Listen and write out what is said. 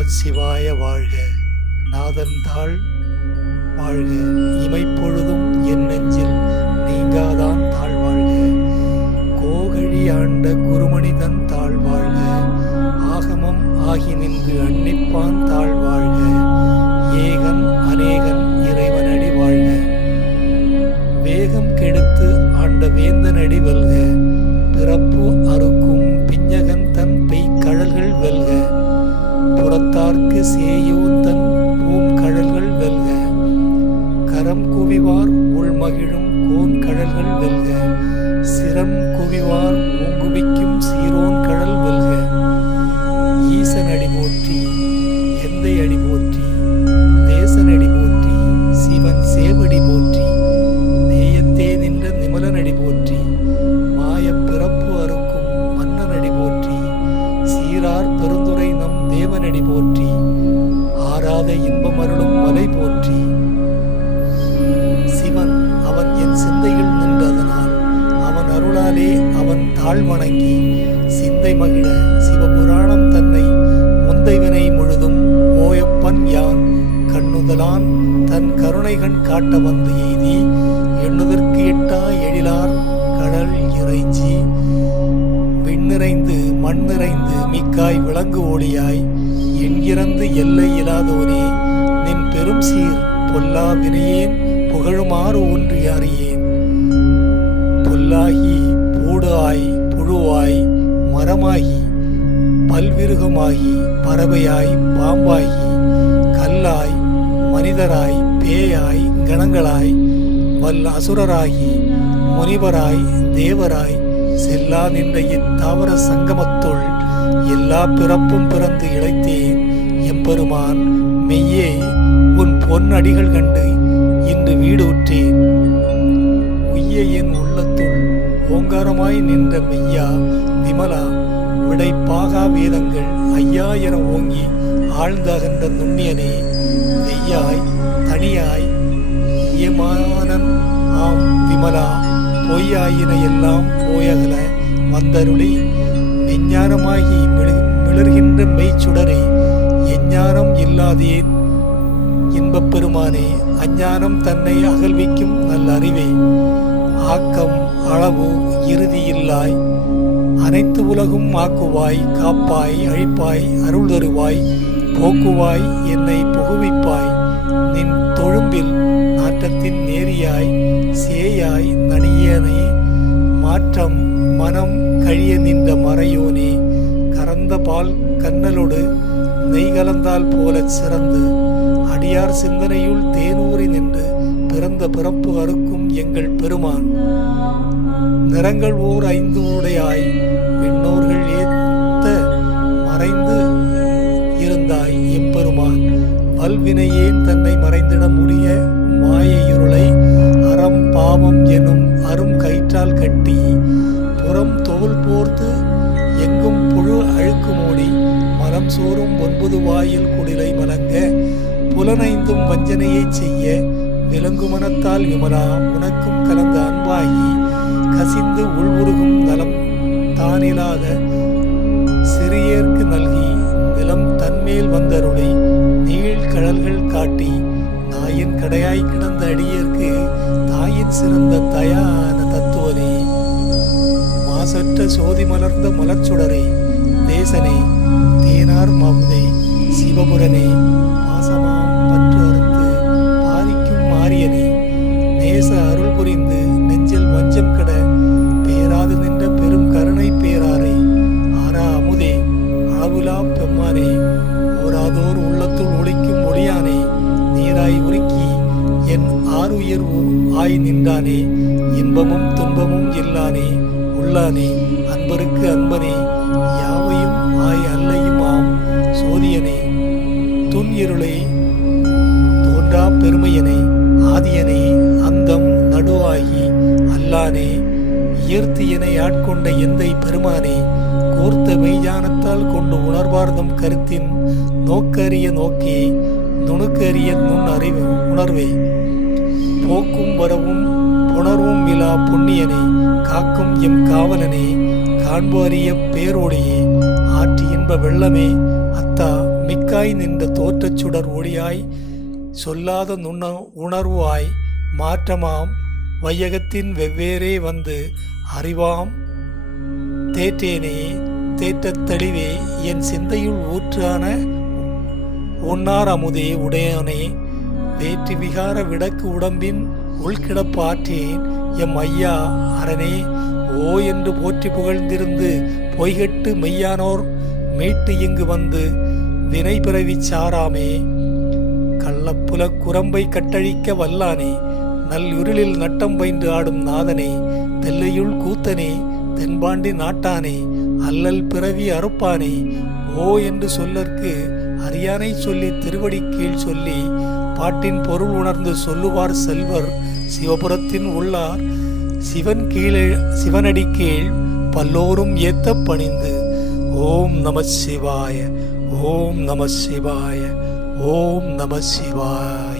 நமச்சிவாய வாழ்க. நாதன்தாள் வாழ்க. இமைப்பொழுதும் என் நெஞ்சில் நீங்காதான் தாழ் வாழ்க. கோகழி ஆண்ட குருமணிதன் தாழ் வாழ்க. ஆகமம் ஆகி நின்று அன்னிப்பான் தாழ் வாழ்க. ஏகன் அநேகன் இறைவனடி வாழ்க. வேகம் கெடுத்து ஆண்ட வேந்தனடி வெல்க. பிறப்பு அறுக்கும் பிஞ்சகன் தன் பெய்கழல்கள் வெல்க. புறத்தார்க்கு சேயோன் தன் பூங்கழல்கள் வெல்க. கரம் குவிவார் உள்மகிழும் கோன் கழல்கள் வெல்க. சிரம் குவிவார் ஓங்குவிக்கும் சீரோன் கழல் வெல்க. ஈசன் அடி போற்றி, எந்தை அடி போற்றி, தேசன் அடி போற்றி, சிவன் சேவடி போற்றி, நேயத்தே நின்ற நிமலன் அடி போற்றி, மாய பிறப்பு அறுக்கும் மன்னன் அடி போற்றி, சீரார் பெருந்துரை நம் தேவனடி போற்றி, ஆராத இன்பம் அருளும் மலை போற்றி. சிவன் அவன் என் சிந்தையில் நின்றதனால் அவன் அருளாலே அவன் தாழ் வணங்கி சிந்தை மகிழ சிவபுராணம் தன்னை முந்தைவினை முழுதும் ஓயப்பன் யான் கண்ணுதலான் தன் கருணைகண் காட்ட வந்து எய்தி எண்ணுதற்கு எட்டா எழிலார் கடல் இறைஞ்சி விண்ணிறைந்து மண் நிறைந்து மிக்காய் விளங்கு ஒளியாய் எண்கிறந்து எல்லை இல்லாதோனே நின் பெரும் சீர் பொல்லா வினையேன் புகழுமாறு ஒன்று அறியேன். புல்லாகி பூடாய் புழுவாய் மரமாகி பல்விருகமாகி பறவையாய் பாம்பாகி கல்லாய் மனிதராய் பேயாய் கணங்களாய் வல் அசுரராகி முனிவராய் தேவராய் செல்லா நின்ற இத்தாவர சங்கமத்துள் எல்லா பிறப்பும் பிறந்து இழைத்தேன் எம்பெருமான். மெய்யே உன் பொன் அடிகள் கண்டு இன்று வீடு உற்றேன். உய்ய என் உள்ளத்துள் ஓங்காரமாய் நின்ற மெய்யா விமலா விடை பாகா வேதங்கள் ஐயா என ஓங்கி ஆழ்ந்தகன்ற நுண்ணியனே. வெய்யாய் தனியாய் இயமானன் ஆம் விமலா பொய்யாயின எல்லாம் போயகல வந்தருளி மெஞ்ஞானமாகி மிளர்கின்ற மெய்ச்சுடரே. எஞ்ஞானம் இல்லாதேன் இன்பப் பெருமானே. அஞ்ஞானம் தன்னை அகழ்விக்கும் நல்ல அறிவே. ஆக்கம் அளவு இறுதி இல்லாய் அனைத்து உலகும் ஆக்குவாய் காப்பாய் அழிப்பாய் அருள் தருவாய் போக்குவாய் என்னை புகுவிப்பாய். நின் தொழும்பில் நாட்டத்தின் நேரியாய் சேயாய் நனியனே. மாற்றம் மனம் கழிய நின்ற மறையோனே. கறந்த பால் கண்ணலோடு நெய் கலந்தால் போல சிறந்து அடியார் சிந்தனையுள் தேனூறி நின்று பிறந்த பிறப்பு அறுக்கும் எங்கள் பெருமான். நிறங்கள் ஓர் ஐந்து உடையாய் விண்ணோர்கள் ஏத்த மறைந்து இருந்தாய் எம்பெருமான். வல்வினையேன் தன்னை மறைந்திட முடிய மாய இருளை அறம் பாவம் எனும் அரும் கயிற்றால் கட்டி புறம் தோல் போர்த்து எங்கும் புழு அழுக்கு மூடி மலம் சோறும் 9 வாயில் குடிலை மலங்க புலனைந்தும் வஞ்சனையை செய்ய விலங்கு மனத்தால் விமலா உனக்கும் கலந்த அன்பாகி கசிந்து உள்வுருகும் நலம் தானிலாத சிறியர்க்கு நல்கி நிலம் தன்மேல் வந்தருளை நீள் கடல்கள் காட்டி நாயின் கடையாய் கிடந்த அடியேற்கு தாயின் சிறந்த தயான தத்துவனே. மாசற்ற சோதி மலர்ந்த மலர்ச்சுடரே. தேசனே தேனார் மாவுதே சிவபுரனே. பாசமாம் பற்று அறுத்து பாரிக்கும் மாரியனே. நேச அருள் புரிந்து நெஞ்சில் வஞ்சம் கட பேராது நின்ற பெரும் கருணை பேராரை. ஆரா அமுதே அளவுலா பெம்மானே. ஓராதோர் உள்ளத்துள் ஒளிக்கும் ஒளியானே. நீராய் உருக்கி என் ஆறுயிர்வு ஆய் நின்றானே. இன்பமும் துன்பமும் இல்லானே உள்ளானே. அன்பருக்கு அன்பனே. யாவையும் ஆய் அல்லையும் ஆம் சோதியனே. துன் இருளே தோன்றா பெருமையனே. ஆதியனே அந்தம் நடுவாகி அல்லானே. ஈர்த்தியனை ஆட்கொண்ட எந்தை பெருமானே. கோர்த்த மெய்ஞானத்தால் கொண்டு உணர்வார்தம் கருத்தின் நோக்கரிய நோக்கே. நுணுக்கரிய நுண் அறிவு உணர்வே. போக்கும் வரவும் புணர்வும் விழா புண்ணியனே. காக்கும் எம் காவலனே. காண்பு அறிய பேரோடியே. ஆற்றி இன்ப வெள்ளமே. அத்தா மிக்காய் நின்ற தோற்றச் சுடர் ஒளியாய் சொல்லாத உணர்வாய் மாற்றமாம் வையகத்தின் வெவ்வேறே வந்து அறிவாம் தேற்றேனே தேற்றத் தெளிவே என் சிந்தையுள் ஊற்றான உன்னார் அமுதே உடையனே வேற்றி விகார விடக்கு உடம்பின் உள்கிடப்பாற்றேன் எம் ஐயா அரணே ஓ என்று போற்றி புகழ்ந்திருந்து பொய்கட்டு மெய்யானோர் மீட்டு இங்கு வந்து வினை பிறவி சாராமே கள்ளப்புல குரம்பை கட்டழிக்க வல்லானே நல் இருளில் நட்டம் பயின்று ஆடும் நாதனே தெல்லையுள் கூத்தனே தென்பாண்டி நாட்டானே அல்லல் பிறவி அறுப்பானே ஓ என்று சொல்லற்கு அரியானை சொல்லி திருவடி கீழ் சொல்லி பாட்டின் பொருள் உணர்ந்து சொல்லுவார் செல்வர் சிவபுரத்தின் உள்ளார் சிவனடி கீழ் பல்லோரும் ஏத்த பணிந்து ஓம் நம சிவாய ஓம் நம சிவாய ஓம் நம சிவாய.